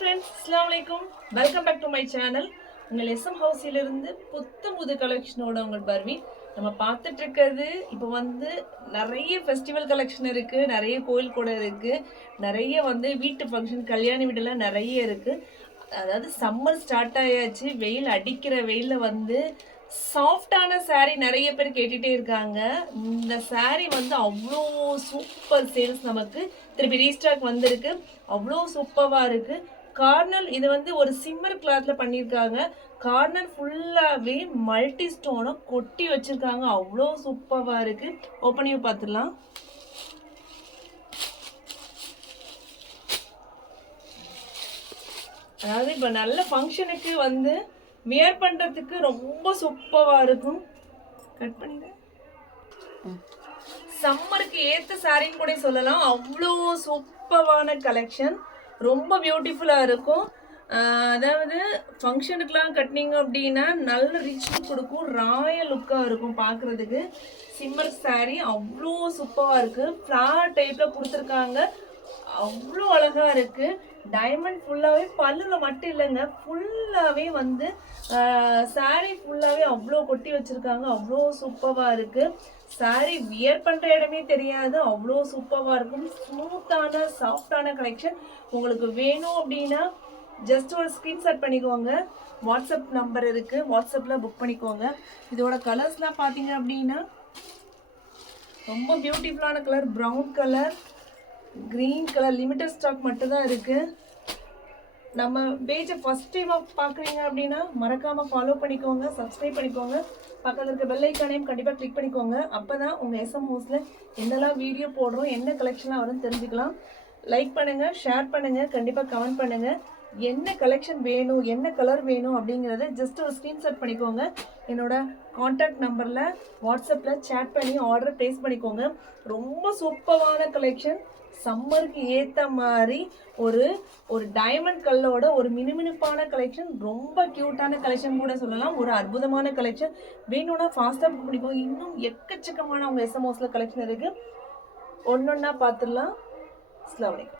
friends, Assalamualaikum. Welcome back to my channel. உங்கள் SM ஹவுஸிலிருந்து புத்தம் புது கலெக்ஷனோட உங்கள் பர்வி நம்ம பார்த்துட்டு இருக்கிறது இப்போ நிறைய ஃபெஸ்டிவல் கலெக்ஷன் இருக்கு, நிறைய கோயில் கூட இருக்கு, நிறைய வீட்டு ஃபங்க்ஷன் கல்யாண வீடெல்லாம் நிறைய இருக்கு. அதாவது சம்மர் ஸ்டார்ட் ஆயாச்சு, வெயில் அடிக்கிற வெயிலில் சாஃப்டான சாரீ நிறைய பேர் கேட்டுகிட்டே இருக்காங்க. இந்த சாரீ அவ்வளோ சூப்பர் சேல்ஸ், நமக்கு திருப்பி ரீஸ்டாக் வந்திருக்கு. அவ்வளோ சூப்பராக இருக்குது. கார்னர் இது ஒரு சிம்மர் கிளாத்ல பண்ணியிருக்காங்க. கார்னர் ஃபுல்லாகவே மல்டி ஸ்டோனை கொட்டி வச்சுருக்காங்க. அவ்வளோ சூப்பராக இருக்குது. ஓப்பன் பண்ணி பார்த்துடலாம். அதாவது இப்போ நல்ல ஃபங்க்ஷனுக்கு வியர் பண்ணுறதுக்கு ரொம்ப சூப்பராக இருக்கும். கட் பண்ணிடுறேன். சம்மருக்கு ஏற்ற சாரின்னு கூட சொல்லலாம். அவ்வளோ சூப்பரான கலெக்ஷன், ரொம்ப பியூட்டிஃபுல்லாக இருக்கும். அதாவது ஃபங்க்ஷனுக்குலாம் கட்டினீங்க அப்படின்னா நல்ல ரிச் லுக் கொடுக்கும், ராயல் லுக்காக இருக்கும் பார்க்குறதுக்கு. சிம்மர் சாரீ அவ்வளோ சூப்பராக இருக்குது. ஃப்ளார் டைப்பில் கொடுத்துருக்காங்க, அவ்வளோ அழகாக இருக்குது. டைமண்ட் ஃபுல்லாகவே பல்லில் மட்டும் இல்லைங்க, ஃபுல்லாகவே சாரீ ஃபுல்லாகவே அவ்வளோ கொட்டி வச்சுருக்காங்க. அவ்வளோ சூப்பராக இருக்குது. சாரீ வியர் பண்ணுற இடமே தெரியாது, அவ்வளோ சூப்பராக இருக்கும். ஸ்மூத்தான சாஃப்டான கலெக்ஷன். உங்களுக்கு வேணும் அப்படின்னா ஜஸ்ட் ஒரு ஸ்க்ரீன்ஷாட் பண்ணிக்கோங்க. வாட்ஸ்அப் நம்பர் இருக்குது, வாட்ஸ்அப்பில் புக் பண்ணிக்கோங்க. இதோட கலர்ஸ்லாம் பார்த்தீங்க அப்படின்னா ரொம்ப பியூட்டிஃபுல்லான colour, brown colour, green colour, limited stock மட்டும்தான் இருக்குது. நம்ம பேஜை ஃபஸ்ட் டைம் பார்க்குறீங்க அப்படின்னா மறக்காமல் ஃபாலோ பண்ணிக்கோங்க, சப்ஸ்கிரைப் பண்ணிக்கோங்க. பக்கத்தில் இருக்க பெல் ஐக்கானையும் கண்டிப்பாக கிளிக் பண்ணிக்கோங்க. அப்போ தான் உங்கள் SM ஹவுஸில் என்னெல்லாம் வீடியோ போடுறோம், என்ன கலெக்ஷனாக வரும்னு தெரிஞ்சுக்கலாம். லைக் பண்ணுங்கள், ஷேர் பண்ணுங்கள், கண்டிப்பாக கமெண்ட் பண்ணுங்கள். என்ன கலெக்ஷன் வேணும், என்ன கலர் வேணும் அப்படிங்கிறத ஜஸ்ட் ஒரு ஸ்க்ரீன்ஷாட் பண்ணிக்கோங்க. என்னோட காண்டாக்ட் நம்பரில் வாட்ஸ்அப்பில் சேட் பண்ணி ஆர்டர் ப்ளேஸ் பண்ணிக்கோங்க. ரொம்ப சூப்பரான கலெக்ஷன். சம்மருக்கு ஏற்ற மாதிரி ஒரு டைமண்ட் கல்லோட ஒரு மினுமினுப்பான கலெக்ஷன், ரொம்ப க்யூட்டான கலெக்ஷன் கூட சொல்லலாம். ஒரு அற்புதமான கலெக்ஷன். வேணும்னா ஃபாஸ்ட்டாக புக் பண்ணிக்கோங்க. இன்னும் எக்கச்சக்கமான அவங்க SM ஹவுஸில் கலெக்ஷன் இருக்குது. ஒன்றொன்னா பார்த்துடலாம். அஸ்ஸலாமு அலைக்கும்.